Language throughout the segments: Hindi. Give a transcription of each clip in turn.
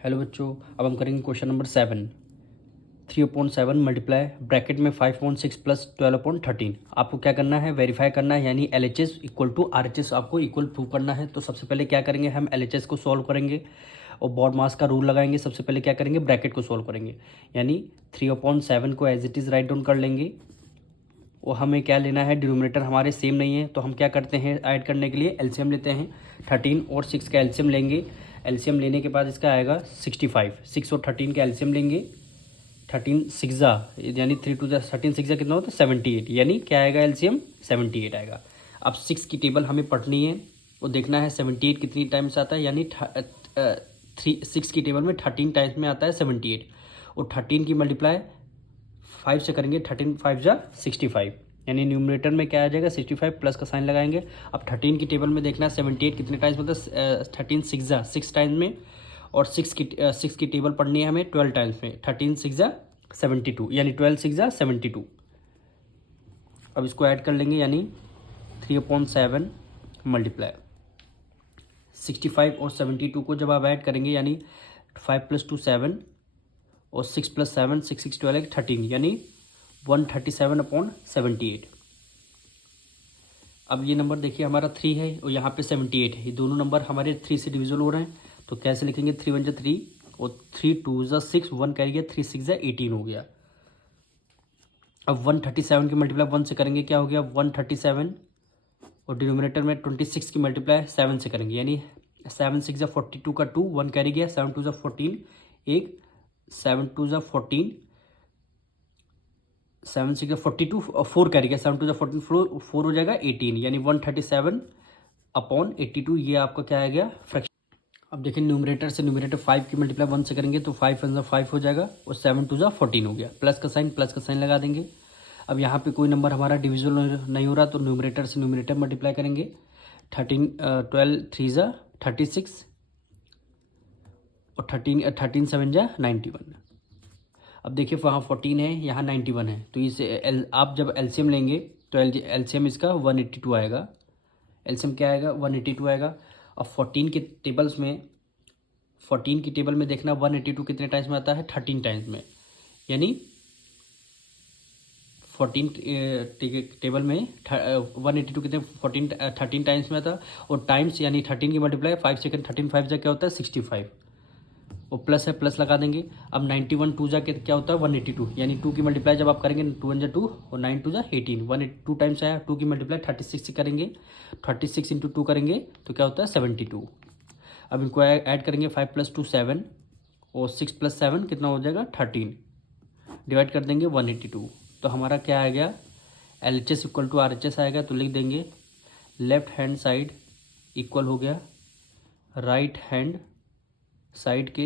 हेलो बच्चों, अब हम करेंगे क्वेश्चन नंबर 7। 3/7 मल्टीप्लाई ब्रैकेट में 5/6 प्लस 12/13। आपको क्या करना है, वेरीफाई करना है, यानी LHS इक्वल टू RHS आपको इक्वल प्रूव करना है। तो सबसे पहले क्या करेंगे, हम LHS को सॉल्व करेंगे और बॉड मास का रूल लगाएंगे। सबसे पहले क्या करेंगे, ब्रैकेट को सॉल्व करेंगे, यानी 3/7 को as it is write down कर लेंगे। और हमें क्या लेना है, डिनोमिनेटर हमारे सेम नहीं है, तो हम क्या करते हैं, ऐड करने के लिए एलसीएम लेते हैं। 13 और 6 का एलसीएम लेंगे। एलसीएम लेने के बाद इसका आएगा 65। 6 और 13 का एलसीएम लेंगे। 13 सिक्सा यानी 3 टू 13 सिक्सा कितना होता है 78, यानी क्या आएगा एलसीएम 78 आएगा। अब 6 की टेबल हमें पढ़नी है और देखना है 78 कितनी टाइम्स आता है, यानी 6 की टेबल में 13 टाइम्स में आता है 78। और 13 की मल्टीप्लाई 5 से करेंगे, 13 5 जा 65, यानी न्यूमरेटर में क्या आ जाएगा 65, प्लस का साइन लगाएंगे। अब 13 की टेबल में देखना है 78 कितने टाइम्स में होता है, 13 6 जा 6 टाइम्स में। और 6 की टेबल पढ़नी है हमें 12 टाइम्स में। 13 6 जा 72, यानी 12 6 जा 72। अब इसको ऐड कर लेंगे, यानी 3/7 मल्टीप्लाई 65 और 72 को जब आप ऐड करेंगे, यानी 5 + 2 7 और 6 + 7 6 6 12 13, यानी 137/78। अब ये नंबर देखिए हमारा 3 है और यहाँ पे 78 है, ये दोनों नंबर हमारे 3 से डिविजल हो रहे हैं। तो कैसे लिखेंगे, 3 1 जा 3 और 3 2 जा 6, 1 कैरी गया, 3 6 जा 18 हो गया। अब 137 की मल्टीप्लाई 1 से करेंगे, क्या हो गया 137, और डिनोमिनेटर में 26 की मल्टीप्लाई 7 से करेंगे, यानी 7 6 जा 42 का 2, 1 कैरी गया, 7 2 जा 14 एक, 7 2 जा 14, 7 6 42 और 4 कैरी गया, 7 2 जा 14 4 हो जाएगा 18, यानी 137/82। ये आपका क्या आ गया, फ्रैक्शन। अब देखिए न्यूमरेटर से न्यूमरेटर 5 की मल्टीप्लाई 1 से करेंगे तो 5 1 जा 5 हो जाएगा और 7 2 जा 14 हो गया। प्लस का साइन लगा देंगे। अब यहाँ पे कोई नंबर हमारा डिविजल नहीं हो रहा, तो न्यूमरेटर से न्यूमरेटर मल्टीप्लाई करेंगे। 12 3 जा 36 और 13 7 जा 91। अब देखिए वहाँ 14 है, यहाँ 91 है, तो इसे आप जब एलसीएम लेंगे तो एलसीएम इसका 182 आएगा। एलसीएम क्या आएगा, 182 आएगा। अब 14 के टेबल्स में 14 की टेबल में देखना 182 कितने टाइम्स में आता है, 13 टाइम्स में, यानी 14 टेबल में 182 कितने 13 टाइम्स में आता। और टाइम्स यानी 13 की मल्टीप्लाई 5 सेकंड 13 5 जा क्या होता है 65, और प्लस है, प्लस लगा देंगे। अब 91 2 जा के क्या होता है 182, यानी 2 की मल्टीप्लाई जब आप करेंगे 2 1 जा 2 और 9 2 जा 18, 182 टाइम्स आया। 2 की मल्टीप्लाई 36 से करेंगे, 36 × 2 करेंगे तो क्या होता है 72। अब इनको ऐड करेंगे, 5 + 2 7 और 6 + 7 कितना हो जाएगा 13, डिवाइड कर देंगे 182। तो हमारा क्या आ गया, LHS इक्वल टू RHS आएगा। तो लिख देंगे लेफ्ट हैंड साइड इक्वल हो गया राइट हैंड साइड के,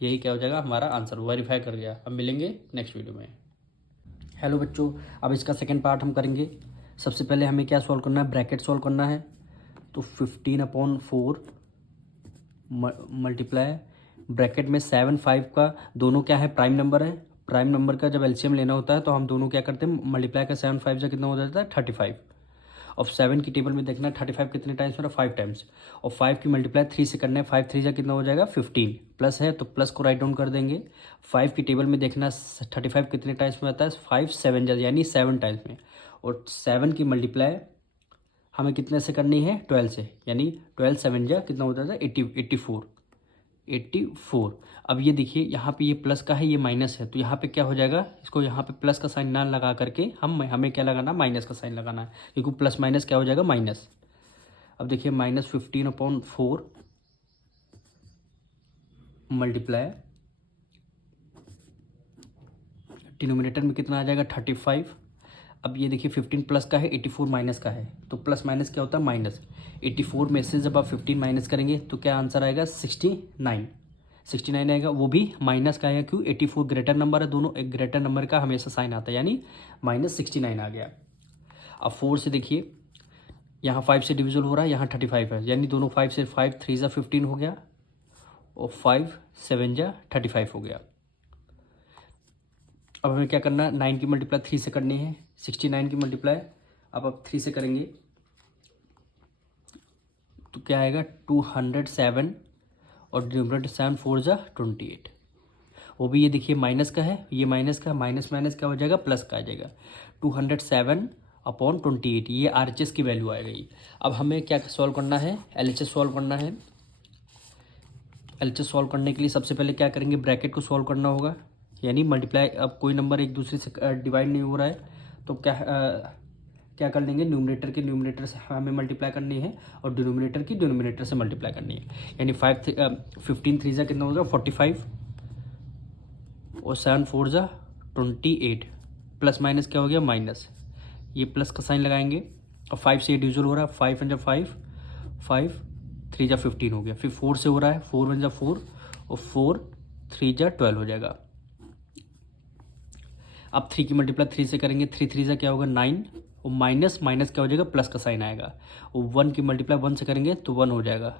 यही क्या हो जाएगा हमारा आंसर, वेरीफाई कर गया। अब मिलेंगे नेक्स्ट वीडियो में। हेलो बच्चों, अब इसका सेकंड पार्ट हम करेंगे। सबसे पहले हमें क्या सॉल्व करना है, ब्रैकेट सॉल्व करना है। तो 15/4 मल्टीप्लाई ब्रैकेट में 7 5 का दोनों क्या है, प्राइम नंबर है। प्राइम नंबर का जब एलसीएम लेना होता है तो हम दोनों क्या करते हैं, मल्टीप्लाई का 7 5 से कितना हो जाता है 35। और 7 की टेबल में देखना 35 कितने टाइम्स मेरा 5 टाइम्स, और 5 की मल्टीप्लाई 3 से करना है, 5 3 जा कितना हो जाएगा 15, प्लस है तो प्लस को राइट डाउन कर देंगे। 5 की टेबल में देखना 35 कितने टाइम्स में आता है 5 7 जा, यानी 7 टाइम्स में। और 7 की मल्टीप्लाई हमें कितने से करनी है 12 से, यानी 12 7 जा कितना हो जाता है 84। अब ये देखिए यहाँ पे ये प्लस का है, ये माइनस है, तो यहाँ पे क्या हो जाएगा, इसको यहाँ पे प्लस का साइन ना लगा करके हमें क्या लगाना, माइनस का साइन लगाना है, क्योंकि प्लस माइनस क्या हो जाएगा माइनस। अब देखिए -15/4 मल्टीप्लाई डिनोमिनेटर में कितना आ जाएगा 35। अब ये देखिए 15 प्लस का है, 84 माइनस का है, तो प्लस माइनस क्या होता है माइनस। 84 में से जब आप 15 माइनस करेंगे तो क्या आंसर आएगा 69 आएगा, वो भी माइनस का है, क्यों 84 ग्रेटर नंबर है, दोनों एक ग्रेटर नंबर का हमेशा साइन आता है, यानी -69 आ गया। अब 4 से देखिए यहाँ 5 से डिविजल हो रहा है, यहाँ 35 है, यानी दोनों 5 से 5 3 जा 15 हो गया और 5 7 जा 35 हो गया। अब हमें क्या करना है, 9 की मल्टीप्लाई 3 से करनी है, 69 की मल्टीप्लाई अब 3 से करेंगे तो क्या आएगा 207 और डिनोमिनेटर 7 4 जा 28। वो भी ये देखिए माइनस का है, ये माइनस का, माइनस माइनस क्या हो जाएगा, प्लस का आ जाएगा। 207/28 ये RHS की वैल्यू आ गई। अब हमें क्या सॉल्व करना है, LHS सॉल्व करना है। LHS सॉल्व करने के लिए सबसे पहले क्या करेंगे, ब्रैकेट को सॉल्व करना होगा, यानी मल्टीप्लाई। अब कोई नंबर एक दूसरे से डिवाइड नहीं हो रहा है तो क्या कर लेंगे, न्यूमरेटर के न्यूमरेटर से हमें मल्टीप्लाई करनी है और डिनोमिनेटर की डिनोमिनेटर से मल्टीप्लाई करनी है। यानी 15 3 कितना होगा 45 और 7 4 28, प्लस माइनस क्या हो गया माइनस, ये प्लस का साइन लगाएंगे और 5 से ये डिविजल हो रहा है, 5 × 5 5 3 15 हो गया। फिर 4 से हो रहा है, 4 × 4 और 4 3 12 हो जाएगा। अब 3 की मल्टीप्लाई 3 से करेंगे, 3 3 क्या होगा 9 और माइनस माइनस क्या हो जाएगा, प्लस का साइन आएगा। और 1 की मल्टीप्लाई 1 से करेंगे तो 1 हो जाएगा।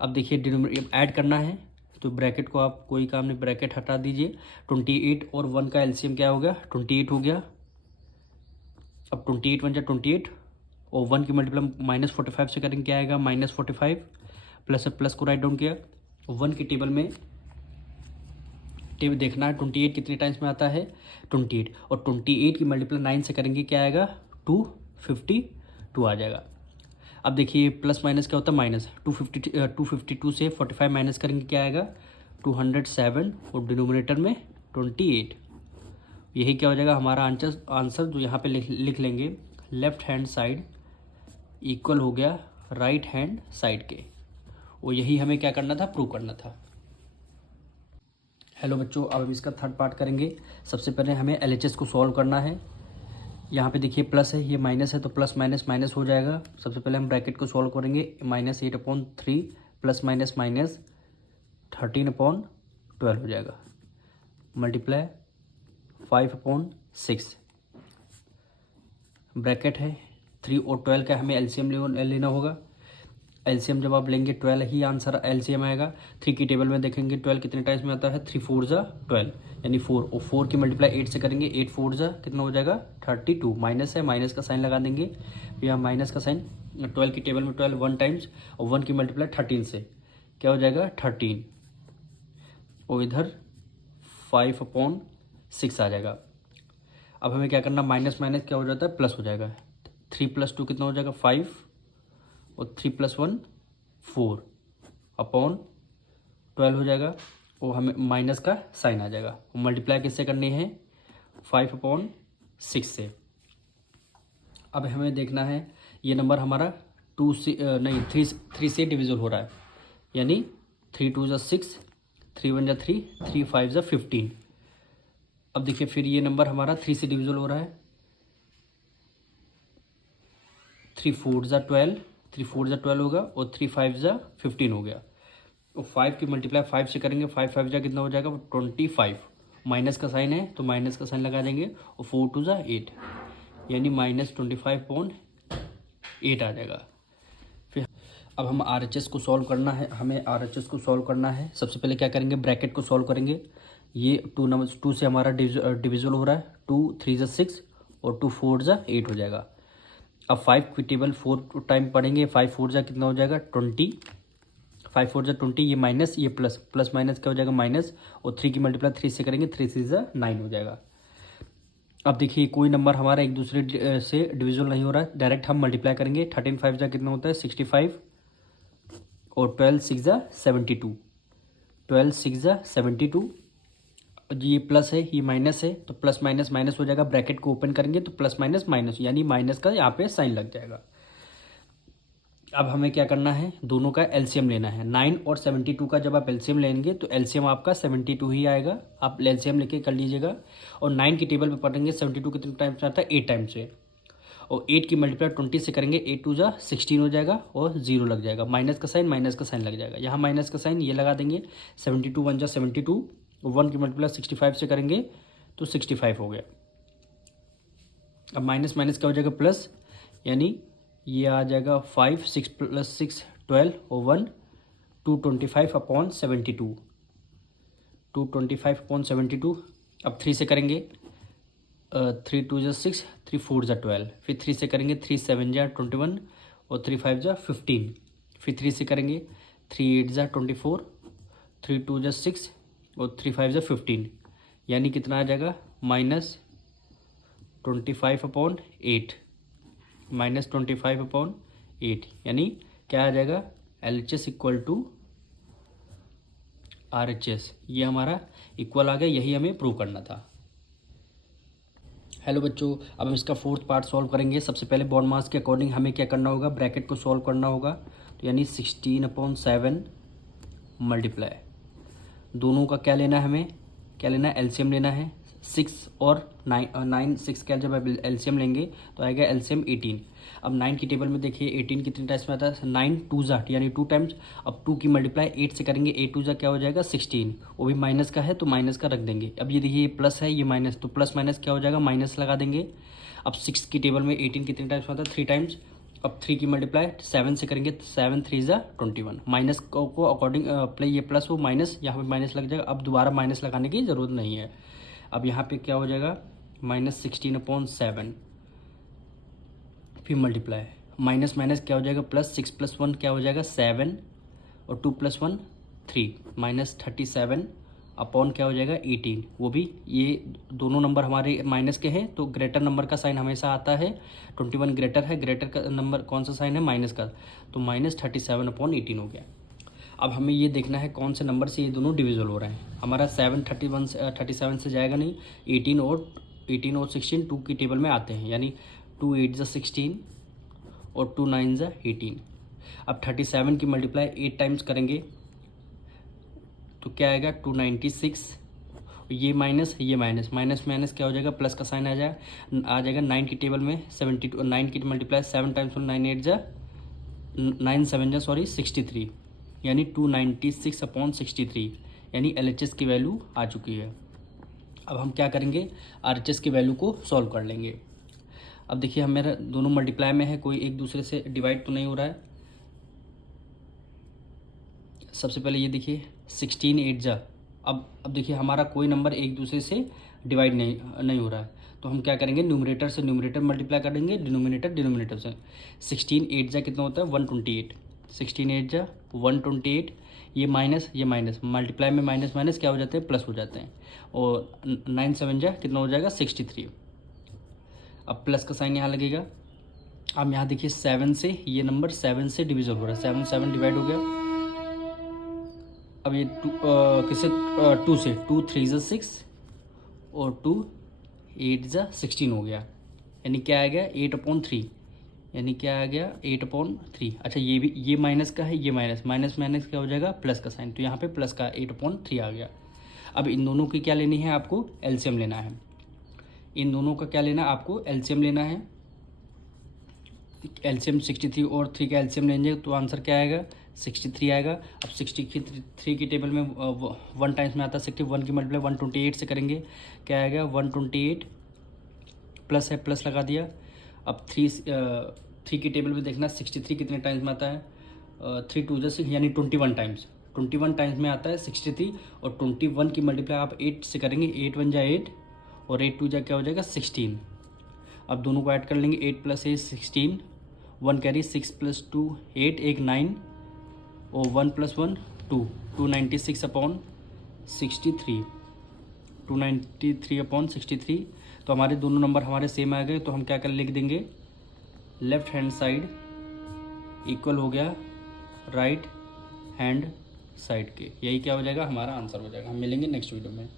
अब देखिए डिनोमिनेटर ऐड करना है तो ब्रैकेट को आप कोई काम नहीं, ब्रैकेट हटा दीजिए। 28 और 1 का एलसीएम क्या हो गया 28 हो गया। अब 28 1 28 और 1 की मल्टीप्लाई -45 से करेंगे क्या आएगा -45, प्लस को राइट डाउन किया। 1 की टेबल में देखना है 28 कितने टाइम्स में आता है 28, और 28 की मल्टीप्लाई 9 से करेंगे क्या आएगा 252 आ जाएगा। अब देखिए प्लस माइनस क्या होता है माइनस, 252 से 45 माइनस करेंगे क्या आएगा 207 और डिनोमिनेटर में 28। यही क्या हो जाएगा हमारा आंसर जो यहाँ पे लिख लेंगे, लेफ्ट हैंड साइड इक्वल हो गया राइट हैंड साइड के। और यही हमें क्या करना था, प्रूव करना था। हेलो बच्चों, अब हम इसका थर्ड पार्ट करेंगे। सबसे पहले हमें LHS को सॉल्व करना है। यहाँ पे देखिए प्लस है, ये माइनस है तो प्लस माइनस माइनस हो जाएगा। सबसे पहले हम ब्रैकेट को सॉल्व करेंगे, -8/3 प्लस माइनस माइनस 13/12 हो जाएगा, मल्टीप्लाई 5/6। ब्रैकेट है 3 और 12 का हमें एलसीएम लेना होगा। एलसीएम जब आप लेंगे 12 ही आंसर एलसीएम आएगा। 3 की टेबल में देखेंगे 12 कितने टाइम्स में आता है 3 4 12 यानी 4, और 4 की मल्टीप्लाई 8 से करेंगे 8 4 कितना हो जाएगा 32। माइनस है, माइनस का साइन लगा देंगे, यहाँ माइनस का साइन। 12 की टेबल में 12 1 टाइम्स और 1 की मल्टीप्लाई 13 से क्या हो जाएगा 13, और इधर 5/6 आ जाएगा। अब हमें क्या करना, माइनस माइनस क्या हो जाता है प्लस हो जाएगा। 3 + 2 कितना हो जाएगा 5 और 3 + 1 4/12 हो जाएगा, और हमें माइनस का साइन आ जाएगा। मल्टीप्लाई किससे करनी है 5/6 से। अब हमें देखना है ये नंबर हमारा 2 से नहीं 3 से डिविजल हो रहा है, यानी 3 2 6, 3 1 3, 3 5 15। अब देखिए फिर ये नंबर हमारा 3 से डिविजल हो रहा है, 3 4 12, 3 4 12 होगा और 3 5 15 हो गया। और 5 की मल्टीप्लाई 5 से करेंगे, 5 5 कितना हो जाएगा 25। माइनस का साइन है तो माइनस का साइन लगा देंगे, और 4 2 8 यानी -25.8 आ जाएगा। फिर अब हम RHS को सॉल्व करना है, हमें RHS को सॉल्व करना है। सबसे पहले क्या करेंगे, ब्रैकेट को सॉल्व करेंगे। ये 2 से हमारा डिविजल हो रहा है, 2 3 6 और 2 4 8 हो जाएगा। अब 5 की टेबल 4 टाइम पढ़ेंगे, 5 4 कितना हो जाएगा 20, 5 4 20, ये माइनस ये प्लस, प्लस माइनस क्या हो जाएगा माइनस, और 3 की मल्टीप्लाई 3 से करेंगे, 3 3 9 हो जाएगा। अब देखिए कोई नंबर हमारा एक दूसरे से डिविजल नहीं हो रहा है, डायरेक्ट हम मल्टीप्लाई करेंगे। 13 5 कितना होता है 65 और 12 6 72, 12 6 72। ये प्लस है ये माइनस है तो प्लस माइनस माइनस हो जाएगा। ब्रैकेट को ओपन करेंगे तो प्लस माइनस माइनस, यानी माइनस का यहाँ पे साइन लग जाएगा। अब हमें क्या करना है, दोनों का एलसीएम लेना है। 9 और 72 का जब आप एलसीएम लेंगे तो एलसीएम आपका 72 ही आएगा। आप एलसीएम लेके कर लीजिएगा। और 9 की टेबल पे पढ़ेंगे 72 कितने टाइम्स आता है 8 टाइम्स से, और 8 की मल्टीप्लाई 20 से करेंगे, 8 2 16 हो जाएगा और 0 लग जाएगा। माइनस का साइन लग जाएगा, यहाँ माइनस का साइन ये लगा देंगे। 72 1 72, 1 की मल्टीप्लाई 65 से करेंगे तो 65 हो गया। अब माइनस माइनस क्या हो जाएगा प्लस, यानी ये आ जाएगा 5 6 + 6 12 और 1 225/72, 225/72। अब 3 से करेंगे 3 2 6, 3 4 12, फिर 3 से करेंगे 3 7 21 और 3 5 15। फिर 3 से करेंगे 3 8 ज़ा 24, 3 2 ज़ा 6 और 3 5 ज़ा 15, यानी कितना आ जाएगा -25/8, -25/8, यानी क्या आ जाएगा LHS इक्वल टू RHS। ये हमारा इक्वल आ गया, यही हमें प्रूव करना था। हेलो बच्चों, अब हम इसका फोर्थ पार्ट सॉल्व करेंगे। सबसे पहले बॉन्ड मास के अकॉर्डिंग हमें क्या करना होगा, ब्रैकेट को सॉल्व करना होगा। तो यानी 16/7 मल्टीप्लाई, दोनों का क्या लेना है, हमें क्या लेना है, एलसीएम लेना है। 6 और 9 6 का जब एलसीएम लेंगे तो आएगा एलसीएम 18। अब 9 की टेबल में देखिए 18 कितने टाइम्स में आता है, 9 2 ज़ा यानी 2 टाइम्स। अब 2 की मल्टीप्लाई 8 से करेंगे, 8 2 ज़ा क्या हो जाएगा 16, वो भी माइनस का है तो माइनस का रख देंगे। अब ये देखिए ये प्लस है ये माइनस, तो प्लस माइनस क्या हो जाएगा माइनस लगा देंगे। अब 6 की टेबल में 18 कितने टाइम्स में आता है 3 टाइम्स। अब 3 की मल्टीप्लाई 7 से करेंगे, 7 3 ज़ा 21, माइनस को अकॉर्डिंग प्ले ये प्लस वो माइनस, यहाँ पे माइनस लग जाएगा। अब दोबारा माइनस लगाने की ज़रूरत नहीं है। अब यहाँ पे क्या हो जाएगा -16/7, फिर मल्टीप्लाई माइनस माइनस क्या हो जाएगा प्लस, 6 + 1 क्या हो जाएगा 7 और 2 + 1 3, -37 अपॉन क्या हो जाएगा 18। वो भी ये दोनों नंबर हमारे माइनस के हैं तो ग्रेटर नंबर का साइन हमेशा आता है। 21 ग्रेटर है, ग्रेटर का नंबर कौन सा साइन है माइनस का, तो -37/18 हो गया। अब हमें ये देखना है कौन से नंबर से ये दोनों डिविजल हो रहे हैं। हमारा 7 37 से जाएगा नहीं, 18 और 16 2 की टेबल में आते हैं, यानी 2 8 ज़ा 16 और 2 9 ज़ा 18। अब 37 की मल्टीप्लाई 8 टाइम्स करेंगे तो क्या आएगा 296, ये माइनस ये माइनस, माइनस माइनस क्या हो जाएगा प्लस का साइन आ जाएगा 9 की टेबल में 72, 9 की मल्टीप्लाई 7 टाइम्स 9 8 ज़ा 9 7 ज़ा 63, यानी 296/63, यानी LHS की वैल्यू आ चुकी है। अब हम क्या करेंगे RHS की वैल्यू को सॉल्व कर लेंगे। अब देखिए हम मेरा दोनों मल्टीप्लाई में है, कोई एक दूसरे से डिवाइड तो नहीं हो रहा है। सबसे पहले ये देखिए 16 8 ज़ा, अब देखिए हमारा कोई नंबर एक दूसरे से डिवाइड नहीं हो रहा है, तो हम क्या करेंगे न्यूमरेटर से न्यूमरेटर मल्टीप्लाई करेंगे, डिनोमिनेटर से। 16 8 ज़ा कितना होता है 128, 16 8 ज़ा 128, ये माइनस मल्टीप्लाई में माइनस माइनस क्या हो जाते हैं प्लस हो जाते हैं, और 9 7 ज़ा कितना हो जाएगा 63। अब प्लस का साइन यहाँ लगेगा। अब यहाँ देखिए 7 से ये नंबर 7 से डिविजन हो रहा है, 7 7 डिवाइड हो गया। अब ये किसे 2 से 2 3 ज़ा 6 और 2 8 ज़ा 16 हो गया, यानी क्या आ गया 8/3, यानी क्या आ गया 8/3। अच्छा ये भी ये माइनस का है, ये माइनस माइनस क्या हो जाएगा प्लस का साइन, तो यहाँ पे प्लस का 8/3 आ गया। अब इन दोनों की क्या लेनी है आपको एलसीएम लेना है, इन दोनों का क्या लेना है आपको एलसीएम लेना है। एलसीएम 63 और 3 का एलसीएम लेंगे तो आंसर क्या आएगा 63 आएगा। अब 63 की टेबल में 1 टाइम्स में आता है 61 की मल्टीप्लाई 128 से करेंगे, क्या आएगा 128, प्लस है प्लस लगा दिया। अब 3 की टेबल में देखना 63 कितने टाइम्स में आता है 3 2 ज़ा 6, यानी 21 टाइम्स, 21 टाइम्स में आता है 63, और 21 की मल्टीप्लाई आप 8 से करेंगे, 8 1 ज़ा 8 और 8 2 ज़ा क्या हो जाएगा 16। अब दोनों को ऐड कर लेंगे, 8 + 8 16, 1 कैरी 6 + 2 8, एक 9 और 1 + 1 2, 296/63, 293/63। तो हमारे दोनों नंबर हमारे सेम आ गए, तो हम क्या कर लिख देंगे लेफ्ट हैंड साइड इक्वल हो गया राइट हैंड साइड के, यही क्या हो जाएगा हमारा आंसर हो जाएगा। हम मिलेंगे नेक्स्ट वीडियो में।